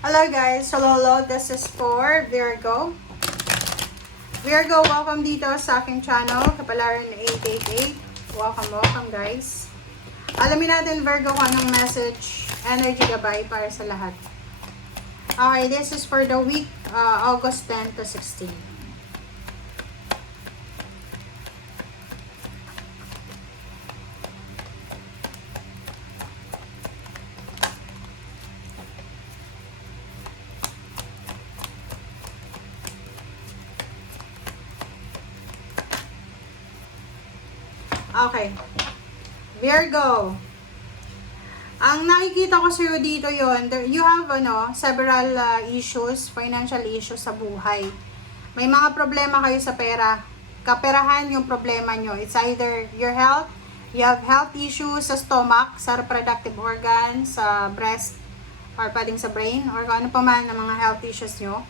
Hello guys, hello, this is for Virgo. Virgo, welcome dito sa aking channel, Kapalaran 888. Welcome guys. Alamin natin Virgo kung anong message, energy gabay para sa lahat. Okay, this is for the week, August 10 to 16. Okay. Virgo. Ang nakikita ko sa'yo dito yon, you have several issues, financial issues sa buhay. May mga problema kayo sa pera. Kaperahan yung problema nyo. It's either your health, you have health issues sa stomach, sa reproductive organ, sa breast, or pwedeng sa brain, or kung ano pa man ng mga health issues nyo.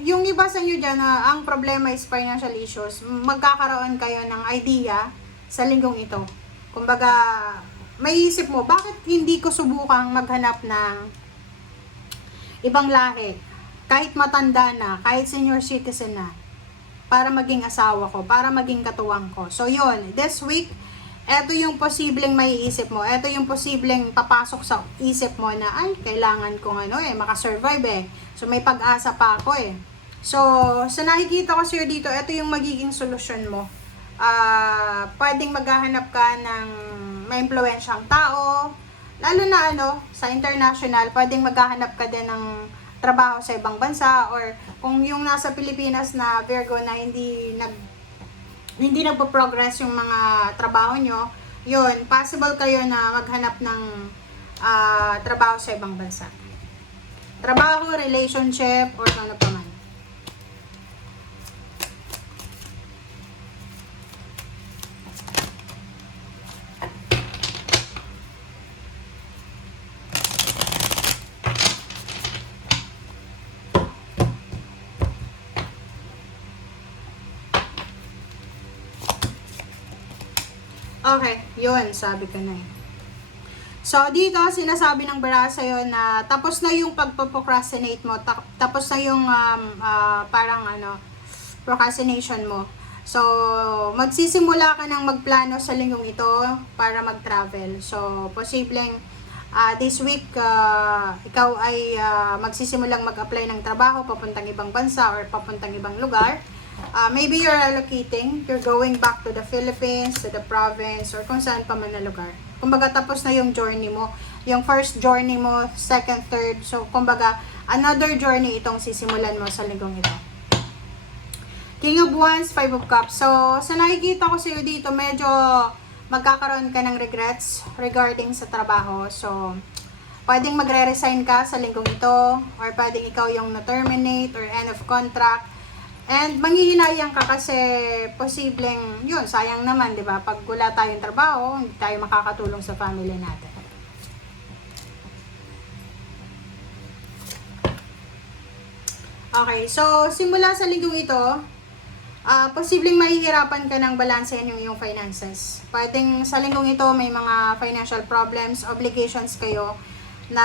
Yung iba sa inyo dyan, ang problema is financial issues, magkakaroon kayo ng idea sa linggong ito. Kumbaga, may isip mo, bakit hindi ko subukang maghanap ng ibang lahi, kahit matanda na, kahit senior citizen na, para maging asawa ko, para maging katuwang ko. So yun, this week, eto yung posibleng maiisip mo, eto yung posibleng papasok sa isip mo na, ay, kailangan kong makasurvive eh. So may pag-asa pa ako eh. So, sa nakikita ko sa'yo dito, eto yung magiging solusyon mo. Pwedeng maghahanap ka ng maimpluwensyang tao, lalo na sa international, pwedeng maghahanap ka din ng trabaho sa ibang bansa, or kung yung nasa Pilipinas na Virgo na hindi nagpo-progress yung mga trabaho nyo, yun, possible kayo na maghanap ng trabaho sa ibang bansa. Trabaho, relationship, or ano pa man. Okay, yun, sabi ko na eh. So, dito, sinasabi ng bara sa'yo na tapos na yung pagpo-procrastinate mo, tapos na yung procrastination mo. So, magsisimula ka ng magplano sa linggong ito para mag-travel. So, posibleng this week, ikaw ay magsisimulang mag-apply ng trabaho papuntang ibang bansa or papuntang ibang lugar. Maybe you're relocating, you're going back to the Philippines, to the province, or kung saan pa man na lugar. Kumbaga, tapos na yung journey mo. Yung first journey mo, second, third. So, kumbaga, another journey itong sisimulan mo sa linggong ito. King of Wands, Five of Cups. So, sa nakikita ko sa'yo dito, medyo magkakaroon ka ng regrets regarding sa trabaho. So, pwedeng magre-resign ka sa linggong ito, or pwedeng ikaw yung na-terminate or end of contract. And manghihinayang ka kasi posibleng, yun, sayang naman, di ba? Pag wala tayong trabaho, hindi tayo makakatulong sa family natin. Okay, so simula sa linggong ito, posibleng mahihirapan ka ng balansehin yung iyong finances. Pwedeng sa linggong ito may mga financial problems, obligations kayo na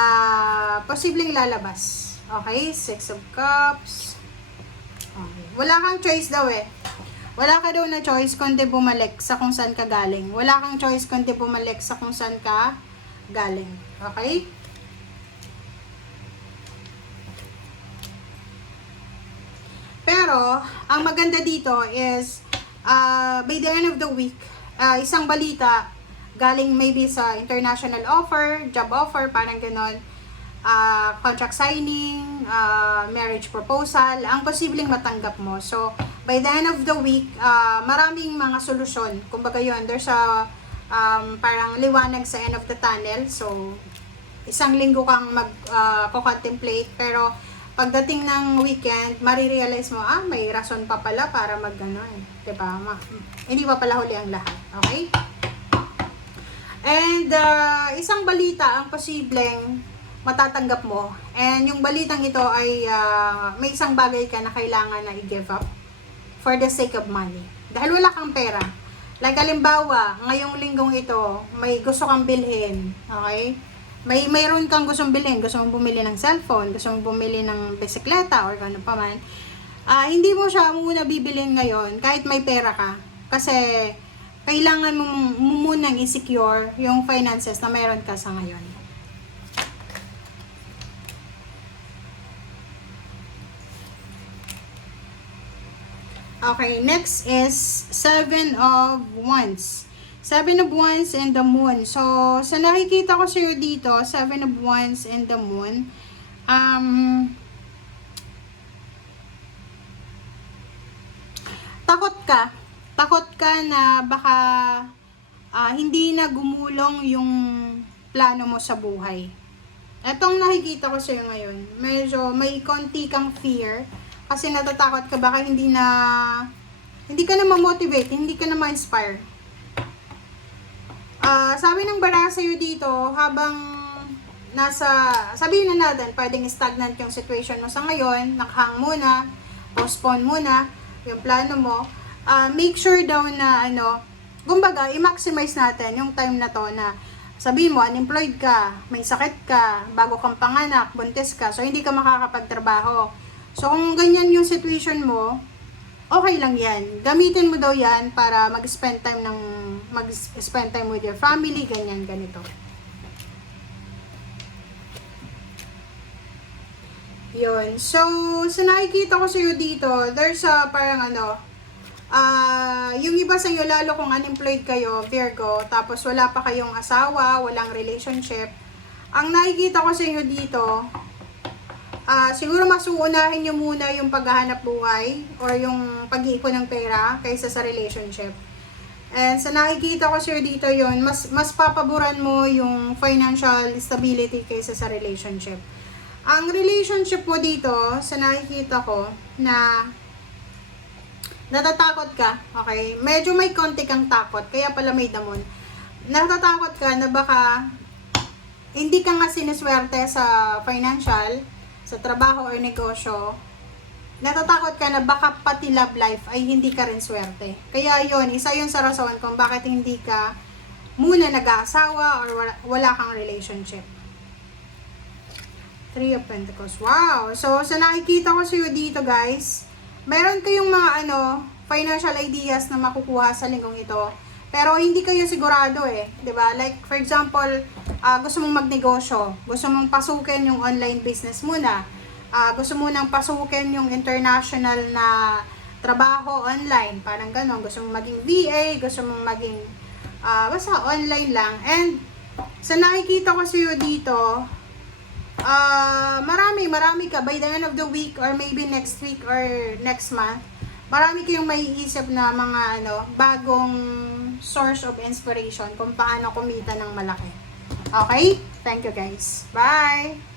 posibleng lalabas. Okay, Six of Cups. Okay. Wala kang choice daw eh. Wala ka daw na choice kundi bumalik sa kung saan ka galing. Wala kang choice kundi bumalik sa kung saan ka galing. Okay? Pero, ang maganda dito is, by the end of the week, isang balita, galing maybe sa international offer, job offer, parang ganon, contract signing, marriage proposal, ang posibleng matanggap mo. So, by the end of the week, maraming mga solusyon. Kumbaga yun, there's a parang liwanag sa end of the tunnel. So, isang linggo kang mag-contemplate, pero pagdating ng weekend, marirealize mo, may rason pa pala para diba? Hindi pa pala huli ang lahat. Okay? And, isang balita ang posibleng matatanggap mo. And yung balitang ito ay may isang bagay ka na kailangan na i-give up for the sake of money. Dahil wala kang pera. Like halimbawa, ngayong linggong ito, may gusto kang bilhin. Okay? mayroon kang gustong bilhin, gusto mong bumili ng cellphone, gusto mong bumili ng bisikleta or ano pa man, hindi mo siya muna bibilin ngayon kahit may pera ka. Kasi kailangan mo munang i-secure yung finances na meron ka sa ngayon. Okay, next is Seven of Wands. Seven of Wands and the Moon. So, sa nakikita ko sa'yo dito, Seven of Wands and the Moon, takot ka na baka hindi na gumulong yung plano mo sa buhay. Etong nakikita ko sa'yo ngayon, medyo may konti kang fear kasi natatakot ka baka hindi ka na ma-motivate, hindi ka na ma-inspire. Sabi ng bara sa'yo dito, habang sabihin na natin, pwedeng stagnant yung situation mo sa ngayon, nakhang muna, postpone muna yung plano mo, make sure daw na kumbaga, i-maximize natin yung time na to na sabihin mo, unemployed ka, may sakit ka, bago kang panganak, buntis ka, so hindi ka makakapagtrabaho. So, kung ganyan yung situation mo, okay lang yan. Gamitin mo daw yan para mag-spend time with your family, ganyan, ganito. Yun. So, sa nakikita ko sa'yo dito, there's a parang yung iba sa inyo, lalo kung unemployed kayo, Virgo, tapos wala pa kayong asawa, walang relationship, ang nakikita ko sa inyo dito, siguro mas uunahin nyo muna yung paghahanap buhay or yung pag-iipon ng pera kaysa sa relationship. And sa nakikita ko sa'yo dito yun, mas papaboran mo yung financial stability kaysa sa relationship. Ang relationship mo dito, sa nakikita ko, na natatakot ka, okay? Medyo may konti kang takot, kaya pala may damon. Natatakot ka na baka hindi ka nga siniswerte sa financial, sa trabaho or negosyo, natatakot ka na baka pati love life ay hindi ka rin swerte. Kaya yon, isa yun sa rason kung bakit hindi ka muna nag-aasawa or wala kang relationship. Three of Pentacles. Wow! So, sa nakikita ko sa'yo dito, guys, meron kayong mga financial ideas na makukuha sa linggong ito. Pero hindi kayo sigurado eh. 'Di ba? Like, for example, gusto mong magnegosyo, gusto mong pasukin yung online business muna, gusto mo nang pasukin yung international na trabaho online, parang gano'n, gusto mong maging VA, gusto mong maging, basta online lang. And, sa nakikita ko sa'yo dito, marami ka, by the end of the week, or maybe next week, or next month, marami kayong maiisip na mga bagong source of inspiration kung paano kumita ng malaki. Okay? Thank you guys. Bye!